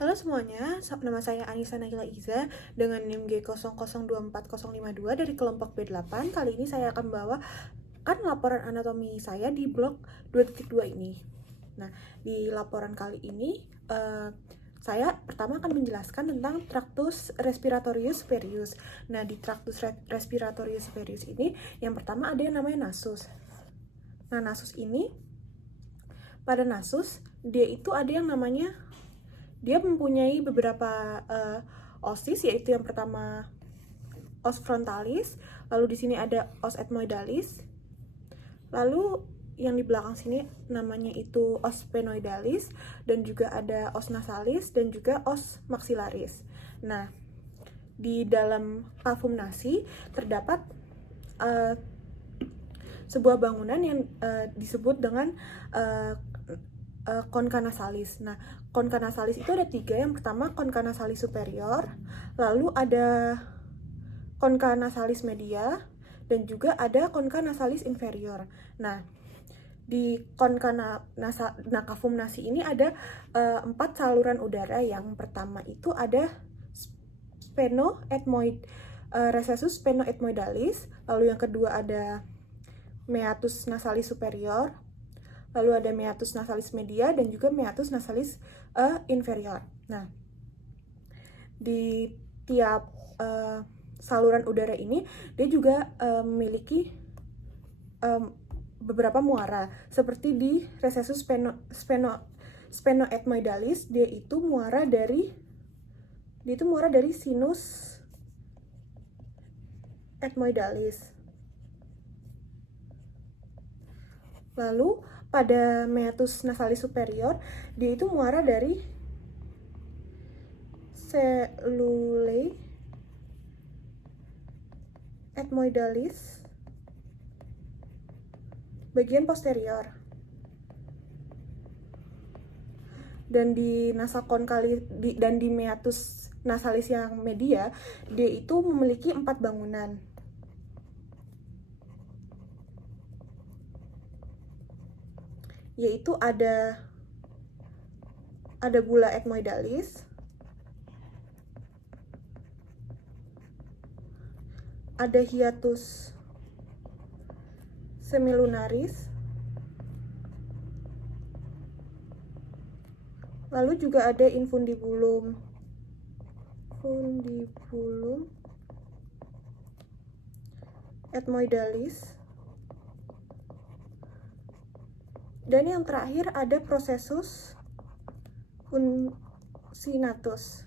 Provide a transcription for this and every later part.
Halo semuanya, nama saya Anissa Nahila Iza dengan NIM G002452 dari kelompok B8. Kali ini saya akan membawakan laporan anatomi saya di blok 2.2 ini. Nah, di laporan kali ini saya pertama akan menjelaskan tentang Tractus respiratorius superius. Nah, di Tractus respiratorius superius ini yang pertama ada yang namanya nasus. Nah, nasus ini pada nasus dia itu ada yang namanya dia mempunyai beberapa osis, yaitu yang pertama os frontalis, lalu di sini ada os ethmoidalis, lalu yang di belakang sini namanya itu os sphenoidalis, dan juga ada os nasalis dan juga os maxillaris. Nah, di dalam cavum nasi terdapat sebuah bangunan yang disebut dengan concha nasalis. Nah, concha nasalis itu ada 3. Yang pertama concha nasalis superior, lalu ada concha nasalis media, dan juga ada concha nasalis inferior. Nah, di concha cavum nasi ini ada 4 saluran udara. Yang pertama itu ada recessus sphenoethmoidalis, lalu yang kedua ada meatus nasalis superior, lalu ada meatus nasalis media, dan juga meatus nasalis inferior. Nah, di tiap saluran udara ini dia juga memiliki beberapa muara. Seperti di recessus sphenoethmoidalis, dia itu muara dari sinus ethmoidalis. Lalu pada meatus nasalis superior, dia itu muara dari cellulae ethmoidalis bagian posterior. Dan di nasa konkali dan di meatus nasalis yang media, dia itu memiliki 4 bangunan. Yaitu ada gula ethmoidalis, ada hiatus semilunaris, lalu juga ada infundibulum ethmoidalis, dan yang terakhir ada processus uncinatus.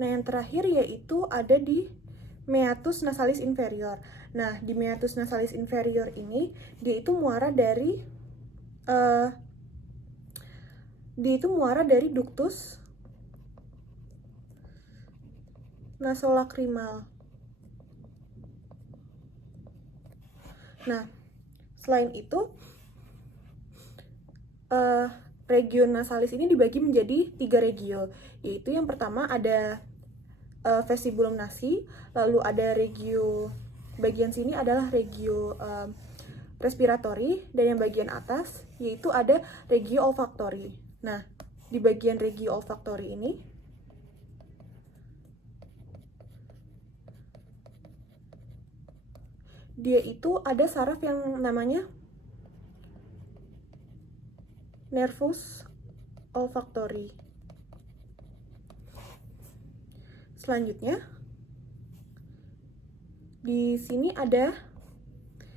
Nah, yang terakhir yaitu ada di meatus nasalis inferior. Nah, di meatus nasalis inferior ini dia itu muara dari ductus nasolakrimal. Nah, selain itu regio nasalis ini dibagi menjadi 3 regio, yaitu yang pertama ada vestibulum nasi, lalu ada regio bagian sini adalah regio respiratori, dan yang bagian atas yaitu ada regio olfaktori. Nah, di bagian regio olfaktori ini dia itu ada saraf yang namanya nervus olfactori. Selanjutnya, di sini ada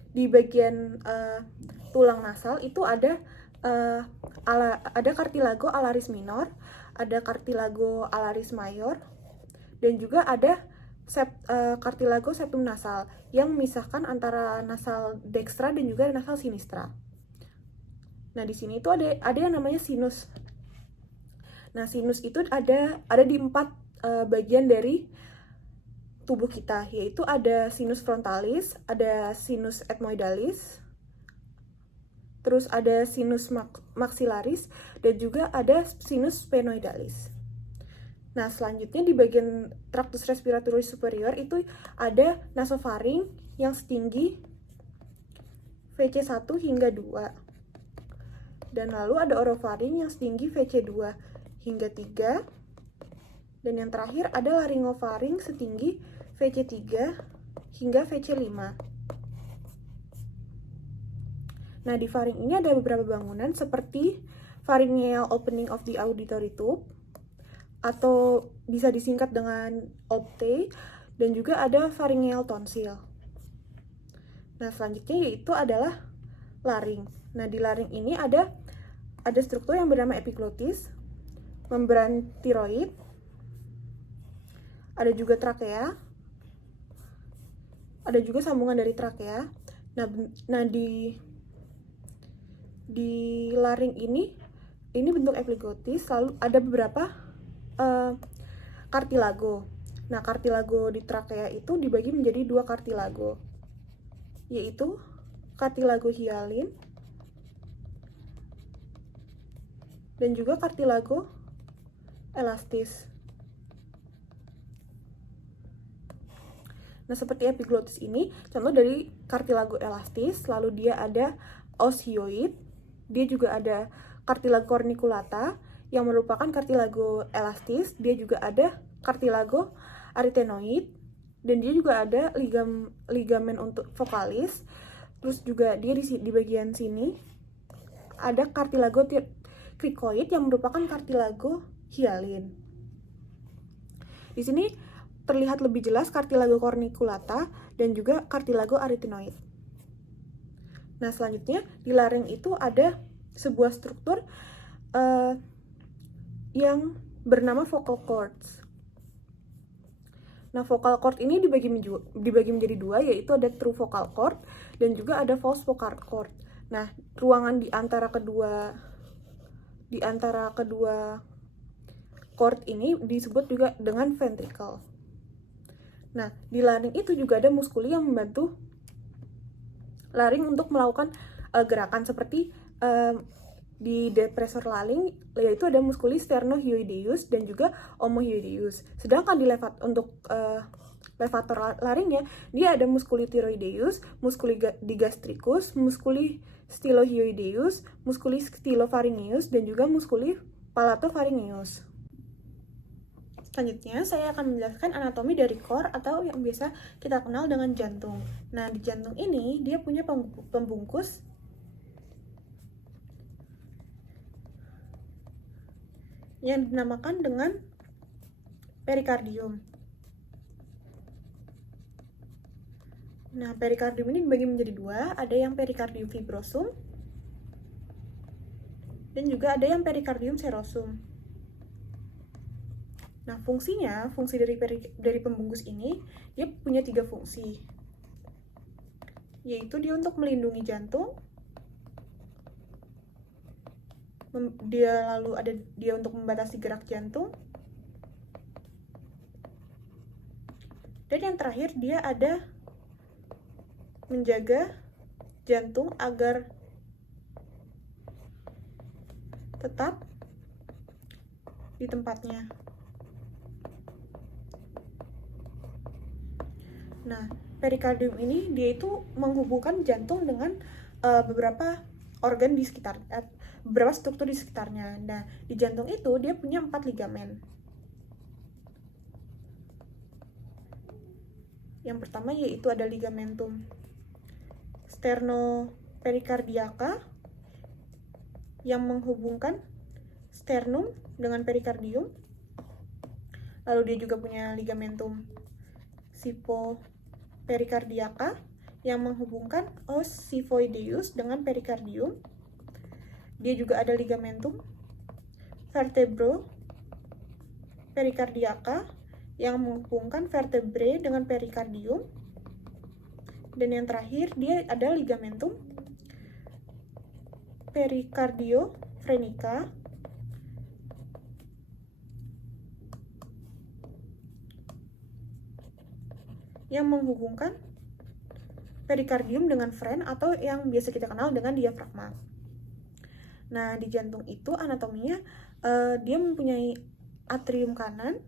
di bagian tulang nasal itu ada cartilago alaris minor, ada cartilago alaris mayor, dan juga ada cartilago septum nasal yang memisahkan antara nasal dextra dan juga nasal sinistra. Nah, di sini itu ada yang namanya sinus. Nah, sinus itu ada di 4 bagian dari tubuh kita, yaitu ada sinus frontalis, ada sinus ethmoidalis, terus ada sinus maxillaris, dan juga ada sinus sphenoidalis. Nah, selanjutnya di bagian tractus respiratorius superior itu ada nasofaring yang setinggi VC1 hingga 2. Dan lalu ada orofaring yang setinggi VC2 hingga 3. Dan yang terakhir ada laryngofaring setinggi VC3 hingga VC5. Nah, di faring ini ada beberapa bangunan seperti pharyngeal opening of the auditory tube, atau bisa disingkat dengan OPT, dan juga ada pharyngeal tonsil. Nah, selanjutnya yaitu adalah laring. Nah, di laring ini ada struktur yang bernama epiglotis, membran tiroid, ada juga trakea, ada juga sambungan dari trakea. Nah, di laring ini bentuk epiglotis, lalu ada beberapa kartilago. Nah, kartilago di trakea itu dibagi menjadi 2 kartilago, yaitu kartilago hialin dan juga kartilago elastis. Nah, seperti epiglotis ini, contoh dari kartilago elastis, lalu dia ada os hyoid, dia juga ada kartilago corniculata yang merupakan kartilago elastis, dia juga ada kartilago arytenoid, dan dia juga ada ligamen untuk vokalis. Terus juga dia di bagian sini ada kartilago cricoid yang merupakan kartilago hialin. Di sini terlihat lebih jelas kartilago corniculata dan juga kartilago arytenoid. Nah, selanjutnya di laring itu ada sebuah struktur yang bernama vocal cords. Nah, vocal cord ini dibagi menjadi 2, yaitu ada true vocal cord dan juga ada false vocal cord. Nah, ruangan di antara kedua cord ini disebut juga dengan ventricle. Nah, di laring itu juga ada muskuli yang membantu laring untuk melakukan gerakan seperti di depressor laring, yaitu ada muskuli sternohyoideus dan juga omohyoideus. Sedangkan di levator laringnya, dia ada muskuli thyroideus, muskuli digastricus, muskuli stylohyoideus, muskuli stylopharyngeus, dan juga muskuli palatopharyngeus. Selanjutnya, saya akan menjelaskan anatomi dari core atau yang biasa kita kenal dengan jantung. Nah, di jantung ini, dia punya pembungkus yang dinamakan dengan perikardium. Nah, perikardium ini dibagi menjadi 2, ada yang perikardium fibrosum dan juga ada yang perikardium serosum. Nah, fungsi dari pembungkus ini, dia punya 3 fungsi, yaitu dia untuk melindungi jantung, dia untuk membatasi gerak jantung, dan yang terakhir dia ada menjaga jantung agar tetap di tempatnya. Nah, perikardium ini dia itu menghubungkan jantung dengan beberapa organ di sekitar, beberapa struktur di sekitarnya. Nah, di jantung itu dia punya 4 ligamen. Yang pertama yaitu ada ligamentum sternopericardiaca yang menghubungkan sternum dengan perikardium. Lalu dia juga punya ligamentum sipopericardiaca yang menghubungkan os xiphoideus dengan perikardium. Dia juga ada ligamentum vertebropericardiaca yang menghubungkan vertebrae dengan perikardium. Dan yang terakhir, dia ada ligamentum pericardiofrenica yang menghubungkan perikardium dengan fren atau yang biasa kita kenal dengan diafragma. Nah, di jantung itu anatominya dia mempunyai atrium kanan,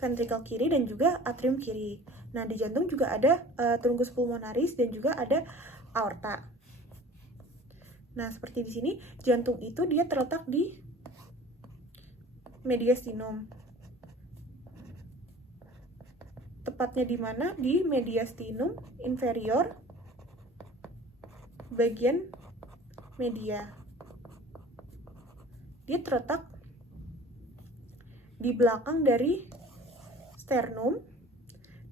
ventrikel kiri, dan juga atrium kiri. Nah, di jantung juga ada truncus pulmonaris dan juga ada aorta. Nah, seperti di sini, jantung itu dia terletak di mediastinum. Tepatnya di mana? Di mediastinum inferior bagian media. Dia terletak di belakang dari sternum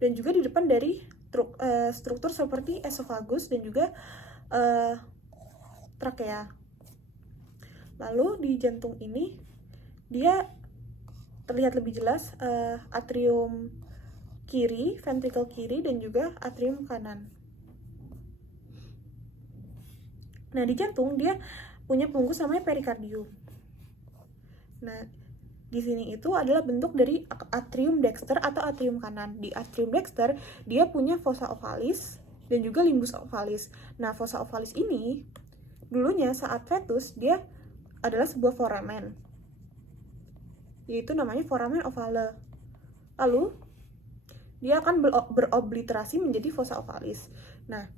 dan juga di depan dari struktur seperti esofagus dan juga trakea. Lalu di jantung ini dia terlihat lebih jelas atrium kiri, ventricle kiri, dan juga atrium kanan. Nah, di jantung dia punya pembungkus namanya perikardium. Nah, di sini itu adalah bentuk dari atrium dexter atau atrium kanan. Di atrium dexter dia punya fossa ovalis dan juga limbus ovalis. Nah, fossa ovalis ini dulunya saat fetus dia adalah sebuah foramen, yaitu namanya foramen ovale. Lalu dia akan berobliterasi menjadi fossa ovalis. Nah,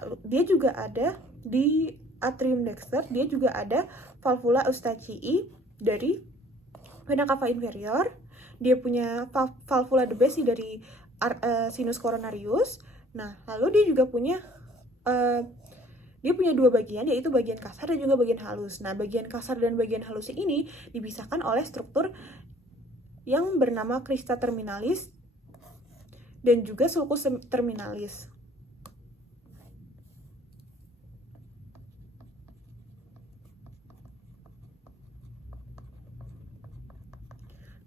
lalu dia juga ada di atrium dexter, dia juga ada valvula Eustachii dari vena cava inferior. Dia punya valvula de Bessy dari sinus coronarius. Nah, lalu dia juga punya dua bagian, yaitu bagian kasar dan juga bagian halus. Nah, bagian kasar dan bagian halus ini dipisahkan oleh struktur yang bernama crista terminalis dan juga sulcus terminalis.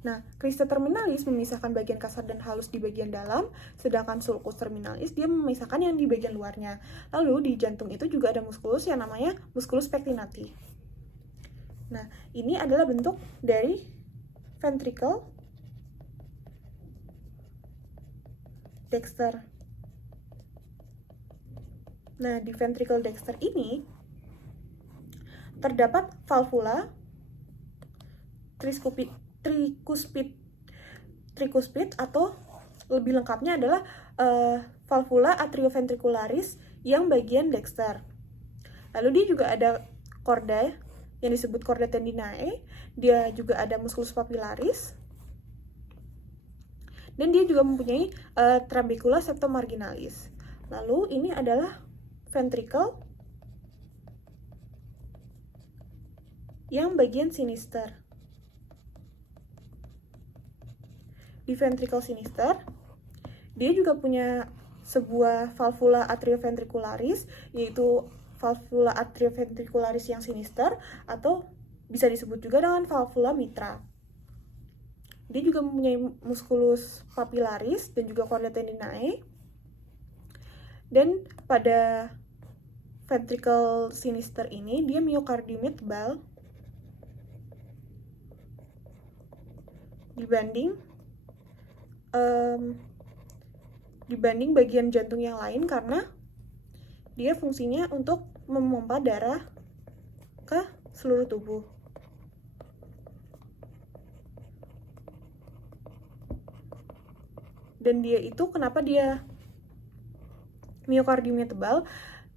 Nah, crista terminalis memisahkan bagian kasar dan halus di bagian dalam, sedangkan sulcus terminalis dia memisahkan yang di bagian luarnya. Lalu di jantung itu juga ada muskulus yang namanya musculus pectinati. Nah, ini adalah bentuk dari ventricle dexter. Nah, di ventricle dexter ini terdapat valvula trikuspid atau lebih lengkapnya adalah valvula atrioventricularis yang bagian dexter. Lalu dia juga ada korda yang disebut korda tendinae, dia juga ada musculus papillaris, dan dia juga mempunyai trabecula septomarginalis. Lalu ini adalah ventricle yang bagian sinister. Di ventricle sinister, dia juga punya sebuah valvula atrioventricularis, yaitu valvula atrioventricularis yang sinister, atau bisa disebut juga dengan valvula mitra. Dia juga mempunyai musculus papillaris dan juga korda tendinae. Dan pada ventricle sinister ini, dia myokardiumnya tebal dibanding bagian jantung yang lain karena dia fungsinya untuk memompa darah ke seluruh tubuh. Dan dia itu kenapa dia myokardiumnya tebal,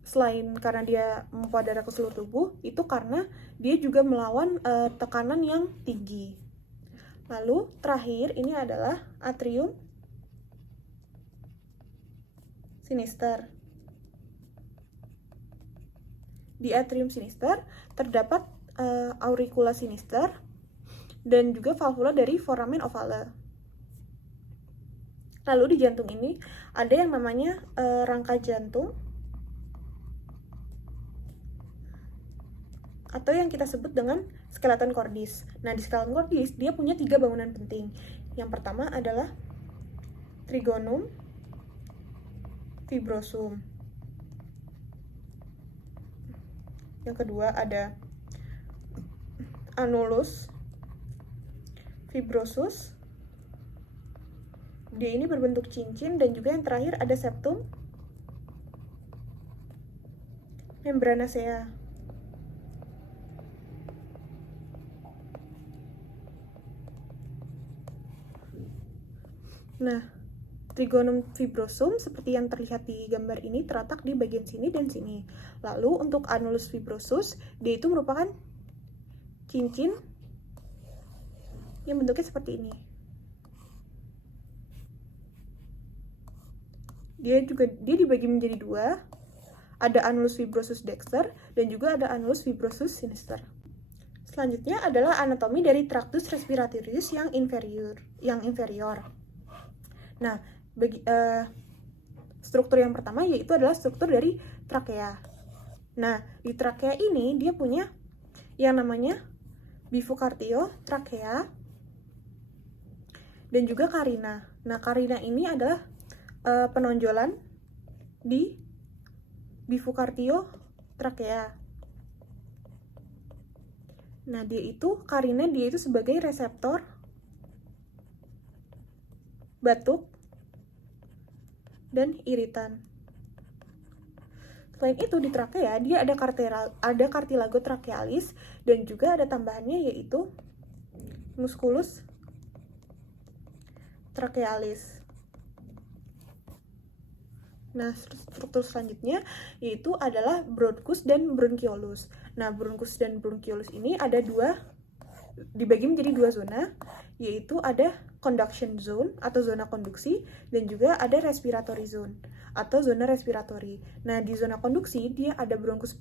selain karena dia memompa darah ke seluruh tubuh, itu karena dia juga melawan tekanan yang tinggi. Lalu terakhir ini adalah atrium sinister. Di atrium sinister terdapat auricula sinister dan juga valvula dari foramen ovale. Lalu di jantung ini ada yang namanya rangka jantung atau yang kita sebut dengan skeleton cordis. Nah, di skeleton cordis dia punya 3 bangunan penting. Yang pertama adalah trigonum fibrosum. Yang kedua ada annulus fibrosus. Dia ini berbentuk cincin, dan juga yang terakhir ada septum membranacea. Nah, trigonum fibrosum seperti yang terlihat di gambar ini terletak di bagian sini dan sini. Lalu untuk annulus fibrosus, dia itu merupakan cincin yang bentuknya seperti ini. Dia dibagi menjadi dua. Ada annulus fibrosus dexter dan juga ada annulus fibrosus sinister. Selanjutnya adalah anatomi dari tractus respiratorius yang inferior. Nah, struktur yang pertama yaitu adalah struktur dari trakea. Nah, di trakea ini dia punya yang namanya bifurcatio trakea dan juga carina. Nah, carina ini adalah penonjolan di bifurcatio trakea. Nah, carina dia itu sebagai reseptor batuk dan iritan. Selain itu di trakea dia ada cartilago trachealis dan juga ada tambahannya yaitu musculus trachealis. Nah, struktur selanjutnya yaitu adalah bronchus dan bronchiolus. Nah, bronchus dan bronchiolus ini dibagi menjadi dua zona, yaitu ada conduction zone atau zona konduksi dan juga ada respiratory zone atau zona respiratori. Nah, di zona konduksi dia ada bronchus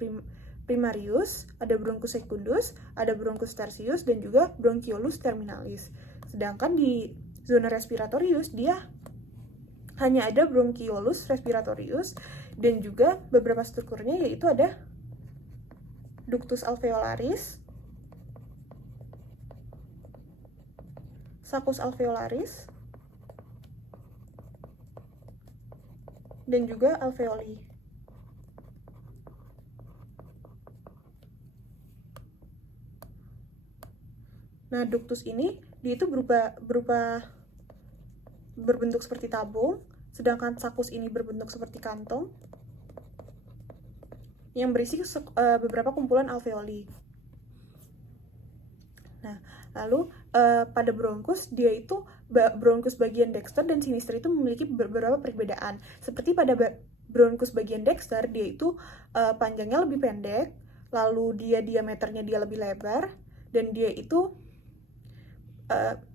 primarius, ada bronchus secundus, ada bronchus tertius dan juga bronchiolus terminalis. Sedangkan di zona respiratorius dia hanya ada bronchiolus respiratorius dan juga beberapa strukturnya yaitu ada ductus alveolaris, saccus alveolaris, dan juga alveoli. Nah, ductus ini dia itu berbentuk seperti tabung, sedangkan saccus ini berbentuk seperti kantong yang berisi beberapa kumpulan alveoli. Nah, lalu pada bronchus dia itu bronchus bagian dexter dan sinister itu memiliki beberapa perbedaan. Seperti pada bronchus bagian dexter dia itu panjangnya lebih pendek, lalu diameternya dia lebih lebar dan dia itu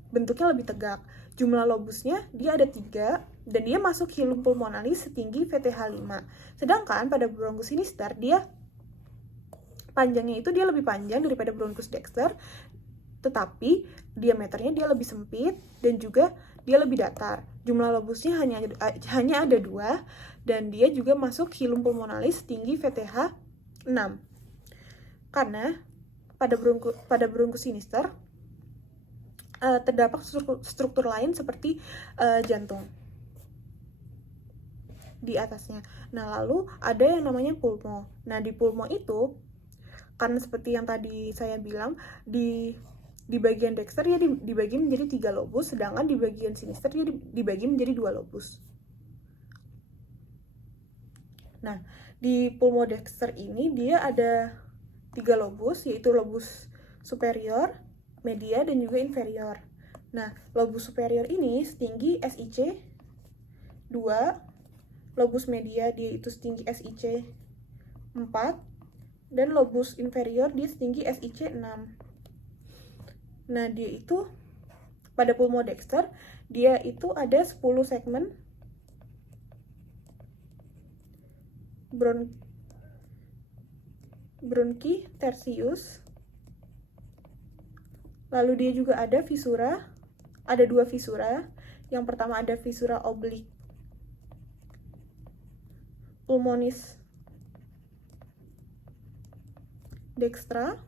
bentuknya lebih tegak. Jumlah lobusnya dia ada 3 dan dia masuk hilum pulmonalis setinggi VTH 5. Sedangkan pada bronchus sinister dia panjangnya itu dia lebih panjang daripada bronchus dexter, tetapi diameternya dia lebih sempit dan juga dia lebih datar. Jumlah lobusnya hanya ada 2 dan dia juga masuk hilum pulmonalis setinggi VTH 6. Karena pada bronchus sinister terdapat struktur lain seperti jantung di atasnya. Nah, lalu ada yang namanya pulmo. Nah, di pulmo itu karena seperti yang tadi saya bilang di bagian dexter ya dibagi menjadi 3 lobus, sedangkan di bagian sinister dia dibagi menjadi 2 lobus. Nah, di pulmo dexter ini dia ada 3 lobus, yaitu lobus superior, media, dan juga inferior. Nah, lobus superior ini setinggi SIC 2, lobus media dia itu setinggi SIC 4, dan lobus inferior dia setinggi SIC 6. Nah, dia itu pada pulmodexter dia itu ada 10 segmen bronchi tertius. Lalu dia juga ada visura, ada 2 visura. Yang pertama ada visura oblique pulmonis dextra,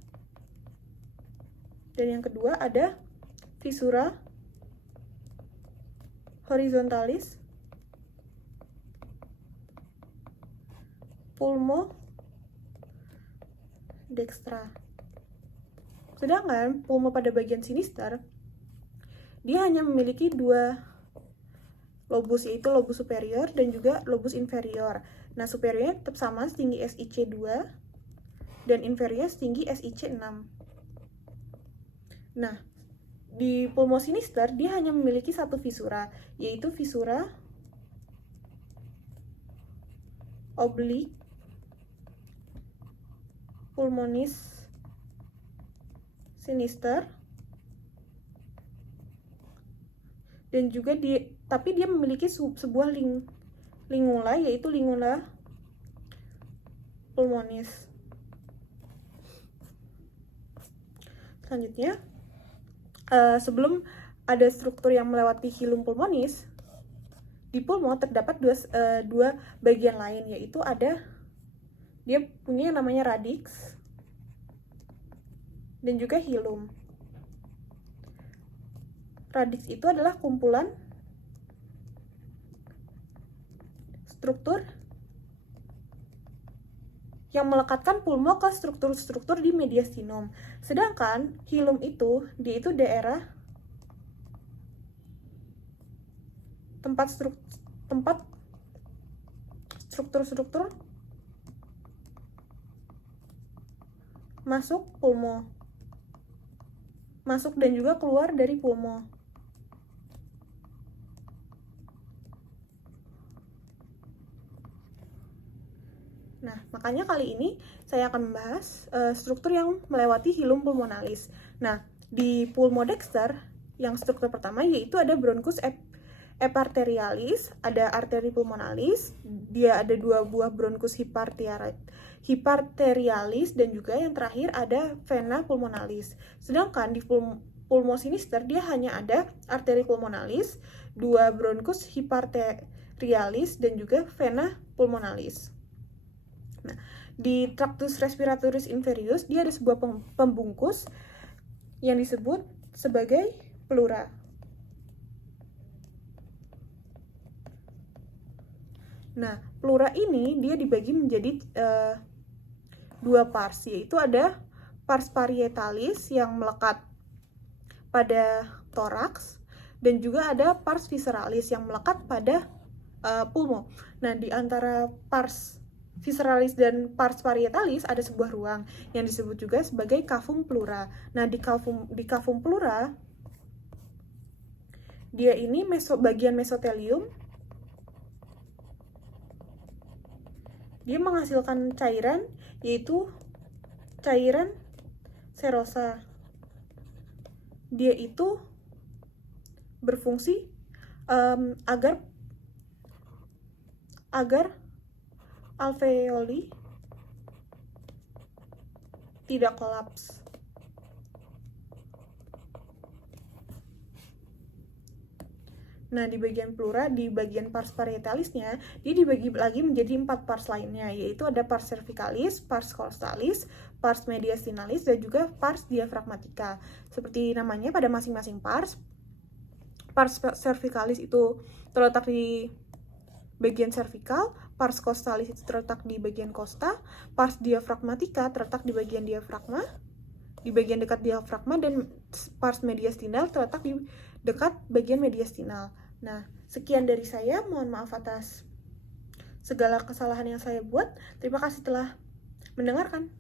dan yang kedua ada visura horizontalis pulmo dextra. Sedangkan pulmo pada bagian sinister dia hanya memiliki 2 lobus, yaitu lobus superior dan juga lobus inferior. Nah, superiornya tetap sama setinggi SIC 2 dan inferior setinggi SIC 6. Nah, di pulmo sinister dia hanya memiliki 1 visura, yaitu visura oblique pulmonis sinister, dan juga tapi dia memiliki sebuah lingula, yaitu lingula pulmonis. Selanjutnya, sebelum ada struktur yang melewati hilum pulmonis, di pulmo terdapat dua bagian lain, yaitu dia punya yang namanya radix dan juga hilum. Radix itu adalah kumpulan struktur yang melekatkan pulmo ke struktur-struktur di mediastinum. Sedangkan hilum itu, dia itu daerah tempat struktur-struktur masuk pulmo, masuk dan juga keluar dari pulmo. Nah, makanya kali ini saya akan membahas struktur yang melewati hilum pulmonalis. Nah, di pulmodexter, yang struktur pertama yaitu ada bronchus eparterialis, ada arteri pulmonalis, dia ada 2 buah bronchus hiparterialis, dan juga yang terakhir ada vena pulmonalis. Sedangkan di pulmo sinister dia hanya ada arteri pulmonalis, 2 bronchus hiparterialis, dan juga vena pulmonalis. Nah, di tractus respiratoris inferius dia ada sebuah pembungkus yang disebut sebagai pleura. Nah, pleura ini dia dibagi menjadi 2 pars, yaitu ada pars parietalis yang melekat pada toraks, dan juga ada pars visceralis yang melekat pada pulmo. Nah, di antara pars visceralis dan pars parietalis ada sebuah ruang yang disebut juga sebagai cavum pleura. Nah, di cavum pleura dia ini bagian mesotelium, dia menghasilkan cairan, yaitu cairan serosa. Dia itu berfungsi agar alveoli tidak kolaps. Nah, di bagian pleura, di bagian pars parietalisnya, dia dibagi lagi menjadi 4 pars lainnya, yaitu ada pars cervicalis, pars costalis, pars mediastinalis, dan juga pars diafragmatica. Seperti namanya, pada masing-masing pars cervicalis itu terletak di bagian cervical, pars costalis itu terletak di bagian costa, pars diafragmatica terletak di bagian diafragma, di bagian dekat diafragma, dan pars mediastinal terletak di dekat bagian mediastinal. Nah, sekian dari saya. Mohon maaf atas segala kesalahan yang saya buat. Terima kasih telah mendengarkan.